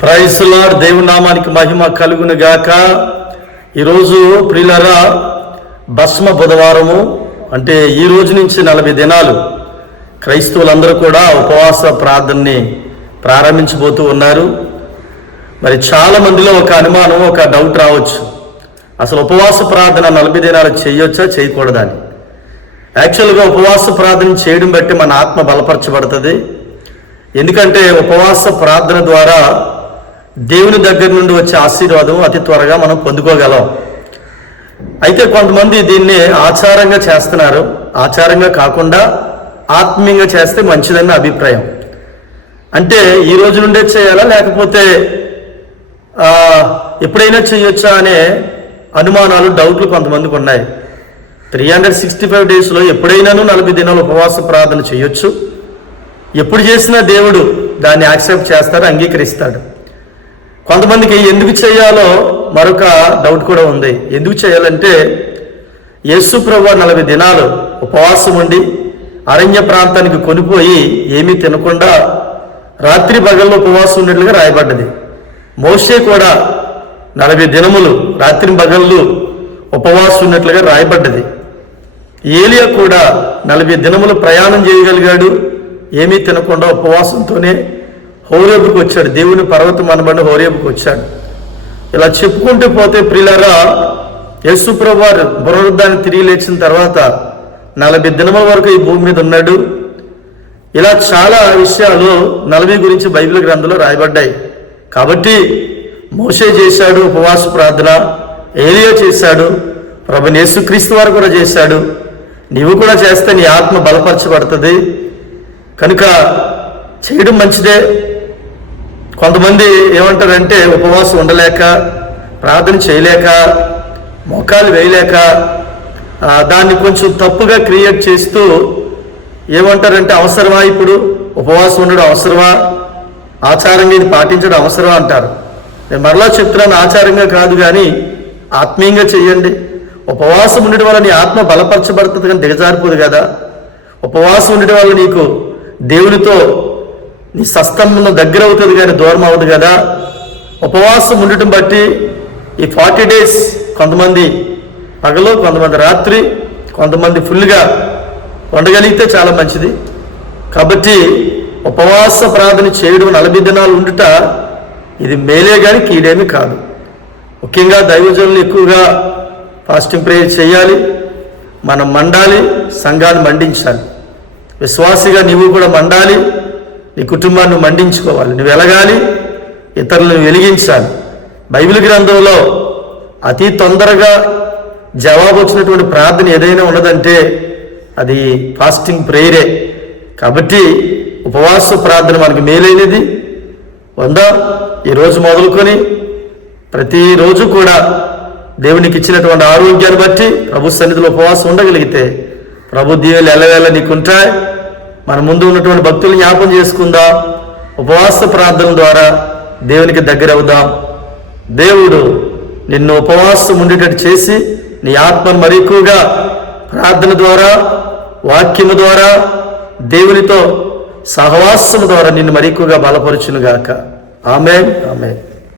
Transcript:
Praise the lord. దేవుని నామానికి మహిమ కలుగును గాక. ఈరోజు ప్రియులారా భస్మ బుధవారము, అంటే ఈ రోజు నుంచి 40 దినాలు క్రైస్తవులందరూ కూడా ఉపవాస ప్రార్థనని ప్రారంభించబోతూ ఉన్నారు. మరి చాలా మందిలో ఒక అనుమానం, ఒక డౌట్ రావచ్చు, అసలు ఉపవాస ప్రార్థన 40 దినాలు చేయొచ్చా చేయకూడదా అని. యాక్చువల్గా ఉపవాస ప్రార్థన చేయడం బట్టి మన ఆత్మ బలపరచబడుతుంది. ఎందుకంటే ఉపవాస ప్రార్థన ద్వారా దేవుని దగ్గర నుండి వచ్చే ఆశీర్వాదం అతి త్వరగా మనం పొందుకోగలం. అయితే కొంతమంది దీన్ని ఆచారంగా చేస్తున్నారు. ఆచారంగా కాకుండా ఆత్మీయంగా చేస్తే మంచిదని అభిప్రాయం. అంటే ఈ రోజు నుండే చేయాలా, లేకపోతే ఎప్పుడైనా చేయొచ్చా అనే అనుమానాలు, డౌట్లు కొంతమందికి ఉన్నాయి. 365 డేస్లో ఎప్పుడైనాను 40 దినాలు ఉపవాస ప్రార్థన చేయొచ్చు. ఎప్పుడు చేసినా దేవుడు దాన్ని యాక్సెప్ట్ చేస్తాడు, అంగీకరిస్తాడు. కొంతమందికి ఎందుకు చేయాలో మరొక డౌట్ కూడా ఉంది. ఎందుకు చేయాలంటే యేసు ప్రభువు 40 దినాలు ఉపవాసం ఉండి అరణ్య ప్రాంతానికి కొనిపోయి ఏమీ తినకుండా రాత్రి పగల్లో ఉపవాసం ఉన్నట్లుగా రాయబడ్డది. మోషే కూడా 40 దినములు రాత్రి పగళ్ళు ఉపవాసం ఉన్నట్లుగా రాయబడ్డది. ఏలియా కూడా 40 దినములు ప్రయాణం చేయగలిగాడు, ఏమీ తినకుండా ఉపవాసంతోనే హోరేబుకు వచ్చాడు. దేవుని పర్వతం అనబడిన హోరేబుకు వచ్చాడు. ఇలా చెప్పుకుంటూ పోతే ప్రియులారా, యేసు ప్రభువారు పునరుద్ధాన్ని తిరిగి లేచిన తర్వాత 40 దినముల వరకు ఈ భూమి మీద ఉన్నాడు. ఇలా చాలా విషయాలు 40 గురించి బైబిల్ గ్రంథంలో రాయబడ్డాయి. కాబట్టి మోషే చేశాడు ఉపవాస ప్రార్థన, ఏలియా చేశాడు, ప్రభువైన యేసుక్రీస్తు వారు కూడా చేశాడు. నీవు కూడా చేస్తే నీ ఆత్మ బలపరచబడుతుంది. కనుక చేయడం మంచిదే. కొంతమంది ఏమంటారంటే ఉపవాసం ఉండలేక, ప్రార్థన చేయలేక, మోకాలు వేయలేక దాన్ని కొంచెం తప్పుగా క్రియేట్ చేస్తూ ఏమంటారంటే అవసరమా, ఇప్పుడు ఉపవాసం ఉండడం అవసరమా, ఆచారంగా ఇది పాటించడం అవసరమా అంటారు. నేను మరలా చెప్తున్నాను, ఆచారంగా కాదు కానీ ఆత్మీయంగా చెయ్యండి. ఉపవాసం ఉండడం వల్ల నీ ఆత్మ బలపరచబడుతుంది కానీ దిగజారిపోదు కదా. ఉపవాసం ఉండడం వల్ల నీకు దేవునితో నీ సస్తంభం దగ్గర అవుతుంది కానీ దూరం అవ్వదు కదా. ఉపవాసం ఉండటం బట్టి ఈ 40 డేస్ కొంతమంది పగలు, కొంతమంది రాత్రి, కొంతమంది ఫుల్గా ఉండగలిగితే చాలా మంచిది. కాబట్టి ఉపవాస ప్రార్థన చేయడం 40 దినాలు ఉండుట ఇది మేలే కానీ కీడేమీ కాదు. ముఖ్యంగా దైవజనులు ఎక్కువగా ఫాస్టింగ్ ప్రేయర్ చేయాలి, మనం మండాలి, సంఘాన్ని మండించాలి. విశ్వాసిగా నీవు కూడా మండాలి, నీ కుటుంబాన్ని మండించుకోవాలి, నువ్వు వెలగాలి, ఇతరులను వెలిగించాలి. బైబిల్ గ్రంథంలో అతి తొందరగా జవాబు వచ్చినటువంటి ప్రార్థన ఏదైనా ఉన్నదంటే అది ఫాస్టింగ్ ప్రేయరే. కాబట్టి ఉపవాస ప్రార్థన మనకి మేలైనది. ఈరోజు మొదలుకొని ప్రతిరోజు కూడా దేవునికి ఇచ్చినటువంటి ఆరోగ్యాన్ని బట్టి ప్రభు సన్నిధిలో ఉపవాసం ఉండగలిగితే ప్రభు దీవెనలు ఎల్లవేళ నీకుంటాయి. మన ముందు ఉన్నటువంటి భక్తులు జ్ఞాపం చేసుకుందాం. ఉపవాస ప్రార్థన ద్వారా దేవునికి దగ్గర అవుదాం. దేవుడు నిన్ను ఉపవాసం ఉండేటట్టు చేసి నీ ఆత్మను మరి ఎక్కువగా ప్రార్థన ద్వారా, వాక్యము ద్వారా, దేవునితో సహవాసము ద్వారా నిన్ను మరి ఎక్కువగా బలపరచునుగాక. ఆమేన్, ఆమేన్.